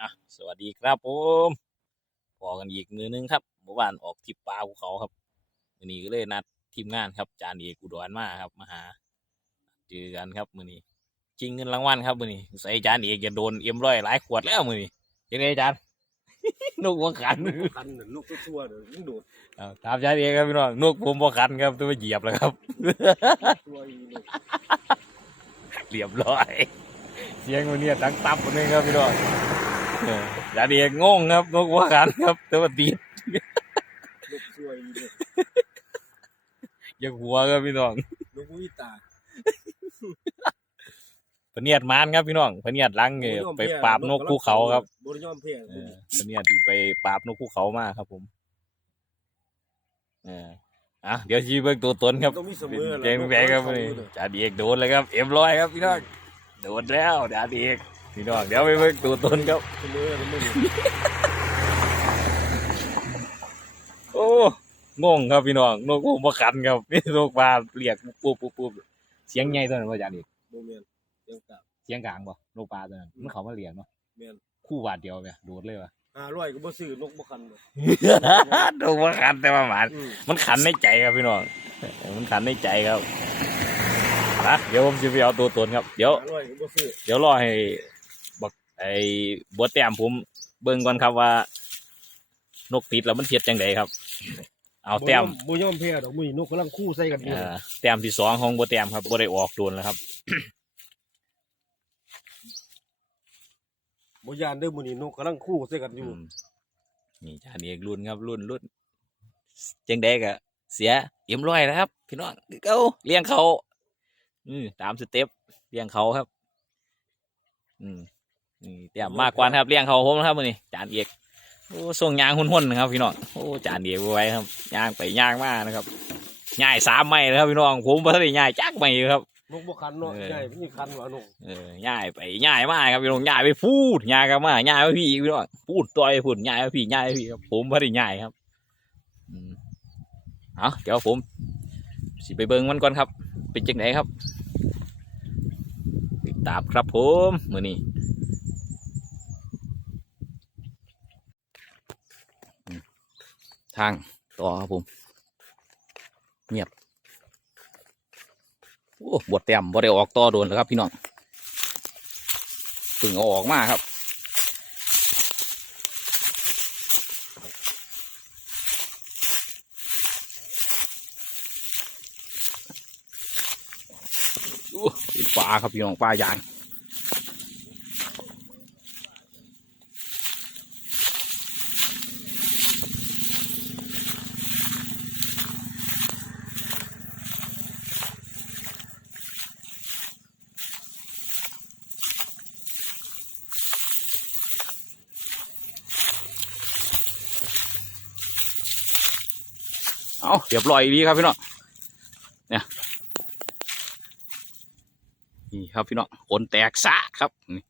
อะสวัสดีครับผมพอกันอีกมือนึงครับเมื่อวานออกทริปปลาภูเขาครับมือนี้ก็เลยนัดทีมงานครับจานเอกอุดรมาครับมาหาเจอกันครับมือนี้จริงเงินรางวัลครับมือนี้ใส่จานเอกจะโดนเอ็มร้อยหลายขวดแล้วมือนี้ยังไงจานนกวัวขันคันเหมือนลูกทั่วๆเดี๋ยวยิ่งโดดเอาตามจานเอกครับพี่น้องนกผมบ่ขันครับตัวเหยียบแล้วครับตัวอีโดดเรียบร้อย เสียงมันเนี่ยดังตับคนนึงครับพี่น้องเออจานเอกงงครับนกวัวขันครับ แต่ว่าตีดลูกตัวอีโดดยังหัวครับพี่น้องลูกวิตาพะเนียดมานครับพี่น้องพะเนียดลังเออไปปราบนกภูเขาครับบริยอมเพียเออพะเนียดที่ไปปราบนกภูเขามาครับ ผมเอออะเดี๋ยวชี้เบิ่งตัวตนครับต้องมีเสมเป็นอแกงแบงครับนี่จ่าดีเอกโดนเลยครับเอ็มร้อยครับพี่น้องโดนแล้วจ่าดีเอก พี่น้องเดี๋ยวไปเบิ่งตัวตนครับเสมอแล้วไม่มีโอ้งงครับพี่น้องนกผมบ่ขันครับนี่นกปลาเรียกปุ๊บปุ๊บปุ๊บเสียงใหญ่ตัวนั้นว่าจ่าดีเอกโมเมนต์ยังกลับเสียงกลางบ่นกปลาตัวนั้นมันเขามาเรียกเนาะแม่นคู่บาทเดียวเนี่ยโดดเลยวะห้าร้อยก็บ่ซื้อนกบ่คันเลยนกบ่ขันแต่ว่าหมานอืมมันขันในใจครับพี่น้องมันขันในใจครับนะเดี๋ยวผมจะไปเอาตัวตนครับ เดี๋ยวห้าร้อยก็บ่ซื้อเดี๋ยวรอให้บัก ไอ้บัวแต้มผมเบิ่งก่อนครับว่า นกติดแล้วมันเทียดจังไดครับ เอาแต้มบ่ยอมเพียดอกมือนกกำลังคู่ใส่กันอยู่เอ่อแต้มที่สองของบัวแต้มครับบัได้ออกโดนแล้วครับบ่ยานเด้อมื้อนี้นกกำลังคู่ใส่กันอยู่อืมนี่จานเอกรุ่นครับรุ่นรุ่นจังไดกะเสียเอ็มร้อยนะครับ พี่น้องคือเขาเลี้ยงเขาอืมตามสเต็ปเลี้ยงเขาครับ อืม นี่เตรียมมากกว่านะครับเลี้ยงเขาผมนะครับมือนี้จานเอกโอ้ส่งยางหุ่นๆนะครับพี่น้องโอ้จานเอกไว้ครับย่างไปย่างมานะครับย่ายสามไม้นะครับพี่น้องผมบ่ทันได้ย่ายจักไม้เลยครับนกบ่คันเนาะเออใหญ่มันมีคันว่านกเออย่ายไปย่ายมาครับพี่น้องย่ายไปพูดย่ายกันมาย่ายไปพี่อีกพี่น้องพูดต่อยพูดย่ายไปพี่ย่ายไปพี่ครับผมบ่ได้ย่ายครับอืมเอาเดี๋ยวผมสิไปเบิ่งมันก่อนครับ เป็นจังไหนครับ ติดตามครับผมมื้อนี้อืม ทางต่อครับผมเงียบโอ้บวดเต็มบ่ได้ออกต่อโดนแล้วครับ พี่น้องเพิ่งเอาออกมาครับโอ้เป็นปลาครับพี่น้องปลายาง เอาเรียบร้อยดีครับพี่น้องเนี่ยนี่ครับพี่น้องขนแตกซะครับนี่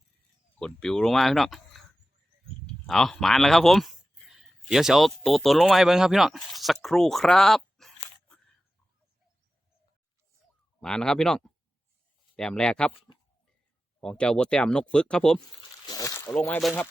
ขนปิวลงมาพี่น้องเอามาแล้วครับผม เดี๋ยวจะเอาตัวตนลงมาให้เบิ่งครับพี่น้องสักครู่ครับมานะครับพี่น้องแต้มแรกครับ ของเจ้าบัวแต้มนกฝึกครับผมเอาลงมาเบิ่งครับ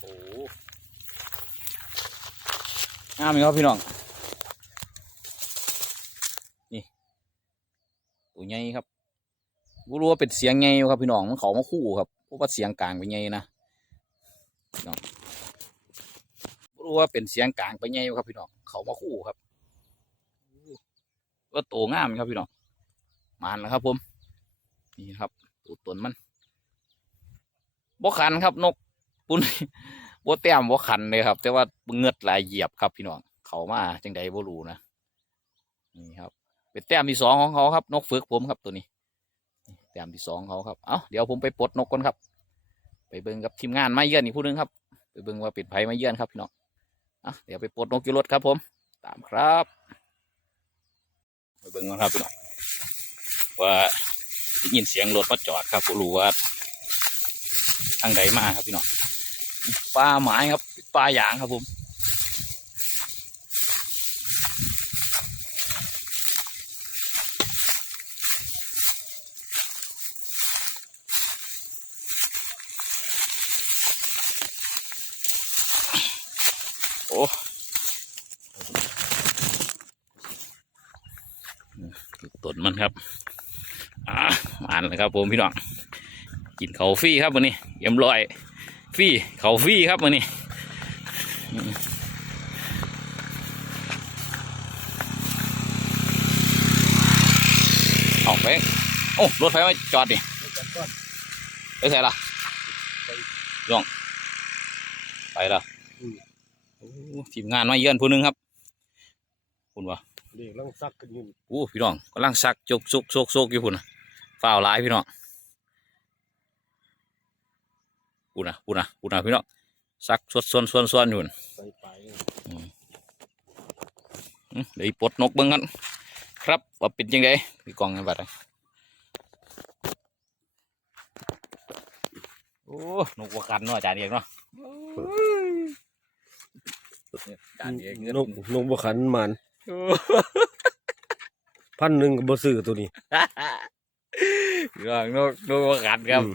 โอ้งามไหมครับพี่น้อง นี่ตัวใหญ่ครับกูรู้ว่าเป็นเสียงไงครับพี่น้อง มันเขามาคู่ครับเพราะว่าเสียงกลางเป็นไงนะน้องรู้ว่าเป็นเสียงกลางเป็นไงครับพี่น้อง เขามาคู่ครับก็โตงามครับพี่น้องมานแล้วครับผม นี่ครับตัวตนมันบ่คันครับนก ปุ่นบ่แต้มบ่ขันเลยครับ แต่ว่าเงือดหลายเหยียบครับพี่น้องเขามาจังใดบ่รู้นะนี่ครับ เป็นแต้มที่สองของเขาครับ นกฝึกผมครับตัวนี้ แต้มที่สองเขาครับเอ้าเดี๋ยวผมไปปลดนกก่อนครับ ไปเบิ่งกับทีมงานไมาเยื่อนอีกผู้หนึงครับไปเบิ่งว่าป็นไผมาเยื่อนครับพี่น้องอะเดี๋ยวไปปลดนกยู่รถครับ ผม ตามครับไปเบิ่งกันครับพี่น้องว่าได้ยินเสียงรถมาจอดครับผมรู้ว่าทางใดมาครับพี่น้อง ปลาหมายครับปลาหยางครับผมโอ้ต้นมันครับอ่าอ่านเลยครับผมพี่น้องกินเขาฟรีครับวันนี้เยี่ยมร้อย ฟรีเขาวฟรีครับวันนี้อืมเอาไปโอ้รถไฟมาจอดดิไปใส่ละย่องไปละอืมโอ้ทีมงานมาเยือนผู้หนึงครับ คุณวะเด็กลังซักกันอยู่โอ้พี่น้องกำลังซักจกซกซกซกอยู่พุ่นน่ะฝ้าวหลายพี่น้อง พูนะพูนะพูนะพี่น้องซักสดส่วนส่วนส่วนอยู่น่ะใส่ไปอื้อเดี๋ยวอีปลดนกเบิ่งกันครับว่าเป็นยังไงพี่กองกันบัดนี้โอ้นกว่ากันเนาะอาจารย์เอกเนาะอาจารย์เอกเงินนกนกบ่ขันมันพันหนึ่งก็บ่ซื้อตัวนี้พี่น้องน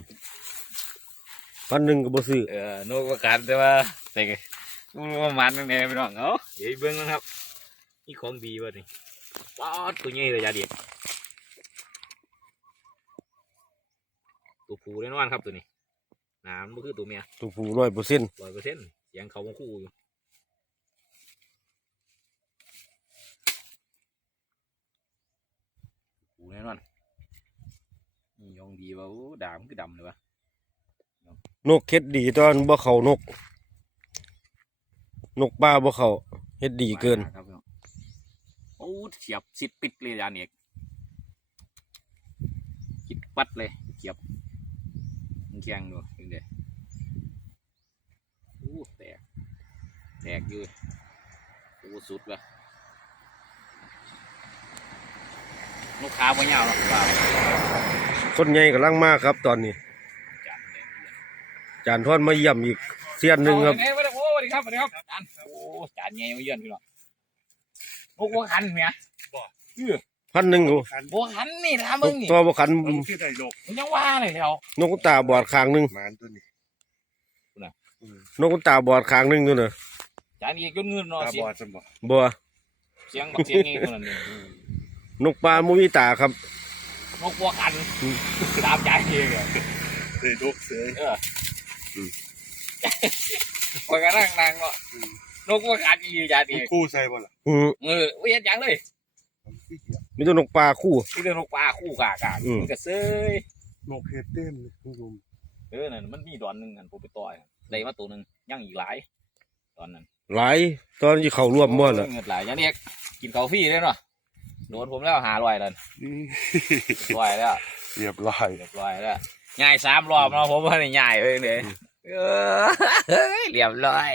พันหนึ่งก็บ่ซื้อเออนกประกันแต่ว่าแต่ก็มันประมาณนึงเนี่ยพี่น้องเอ้าเดี๋ยวเบิ้งนะครับนี่ของดีวะนี่ป๊อดตัวใหญ่เลยยาเด็กตัวผู้แน่นอนครับตัวนี้หน้ำมันคือตัวเมียตัวผู้ร้อยเปอร์เซ็นต์ร้อยเปอร์เซ็นต์เสียงเขามาคู่อยู่ผู้แน่นอนนี่ยองดีวะโอ้ด่ามนคือดำเลยวะ นกเฮ็ดดีตอนบ่เข้านก นกป่าบ่เข้าเฮ็ดดีเกิน ครับพี่น้องโอ้เฉียบสิดปิดเลยอาจารย์เอกคิดปัดเลยเฉียบมันแข็งดูยังไงโอ้แตก แตกอยู่โอ้สุดว่ะลูกค้าไม่ยาวหรอกว่าคนใหญ่กำลังมากครับตอนนี้ จานแดงเยือนจานทอนมาเยี่ยมอีกเสียนหนึ่งครับโอ้ยไโอ้สวัสดีครับสวัสดีครับจานโอ้จานใหญ่มาเยือนพี่น้องพวกวัวขันเมียพันหนึ่งก็วัวขันนี่นะนมึกงนี่ตัวบ่ขันมันคือได้โลกมึงยังว่าเลยแล้วนกตาบอดข้างหนึงหมานตัวนี้นกตาบอดข้างหนึงตัวน่ะจานอีกยนเงินเนาะตาเสียบงอดสมบ่บ่เสียงบักเสียงนี่คนนั้นนี่นกปลาบ่มีตาครับ นกวัวขันตามใจเองอะได้โลกเสือเออ คอยกันนั่งนั่งเนาะนกวัวขันอยู่จานอีกคู่ใส่บ่ล่ะอืมเออเวียนยังเลยมีแตัวนกปลาคู่ที่เรื่องนกปลาคู่กากาอืมมันก็เซยนกเฮ็ดเต็มเลยคุณผู้ชมเออนั่นมันมีดอนหนึ่งอันผมไปต่อยได้มาตัวหนึ่งยังอีกหลาย ตอนนั้นหลายตอนที่เข้าร่วมม่วนล่ะเงินหลายอย่างนี้กินข้าวฟรีเลยเนาะโดนผมแล้วหาลอยแล้วนี่ลอยแล้วเรียบร้อยเรียบร้อยแล้ว ง่ายสามรอบเนาะผมว่านี่ง่ายเลยเลยเออเรียบร้อย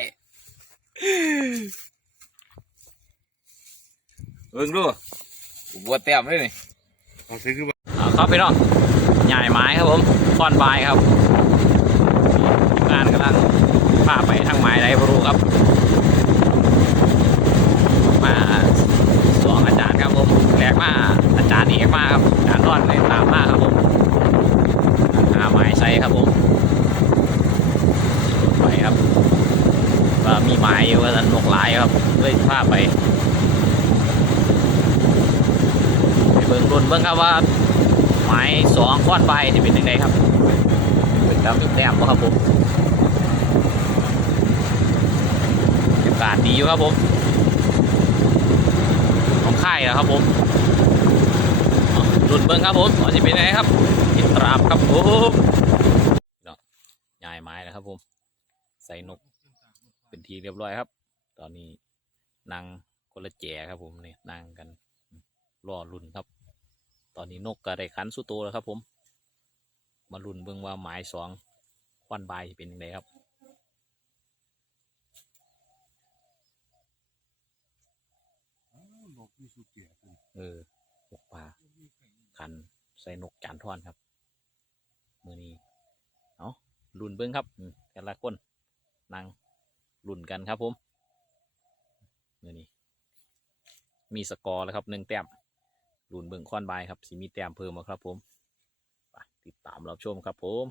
เบิ่งดูผมบัวเต็มเลยนี่เอาซื้อคือว่าอ่าครับพี่น้องใหญ่ไม้ครับผมก้อนบายครับงานกำลังพาไปทางไม้ใดไม่รู้ครับ มาสองอาจารย์ครับผมแรกมาอาจารย์เอกมาครับอาจารย์รอดเลยตามมาครับผมหาไม้ใส่ ครับผมไปครับว่ามีไม้อยู่ว่าหนกหลายครับเลยพาไปไปเบิ่งรุ่นเบิ่งครับว่าไม้สองก้อนใบจะเป็นยังไงครับเป็นดำยุบแต้มครับผมบรรยากาศดีอยู่ครับผมของค่ายนะครับผมรุ่นเบิ้งครับผมจะเป็นยังไงครับติดตามครับผมเนาะย้ายไม้แล้วครับผม ใส่นก เป็นทีเรียบร้อยครับ ตอนนี้นั่งคนละแจครับผมนี่นั่งกันรอรุ่นครับ ตอนนี้นกก็ได้ขันสุโตวแล้วครับ ผม มาลุ้นเบิ่งว่าหมายสองควันใบายเป็นยังไงครับนกมีสุเกียรติเออพวกปลาขันใส่นกจานทอนครับ มือนี้ เอาลุ่นเบิ้งครับอืมแต่ละคน นั่งลุ่นกันครับผมมือนี้มีสกอร์แล้วครับหนึ่งแต้มลุ่นเบิ้งคอนบายครับสีมีแต้มเพิ่มมาครับผมไปติดตามรับชมครับผม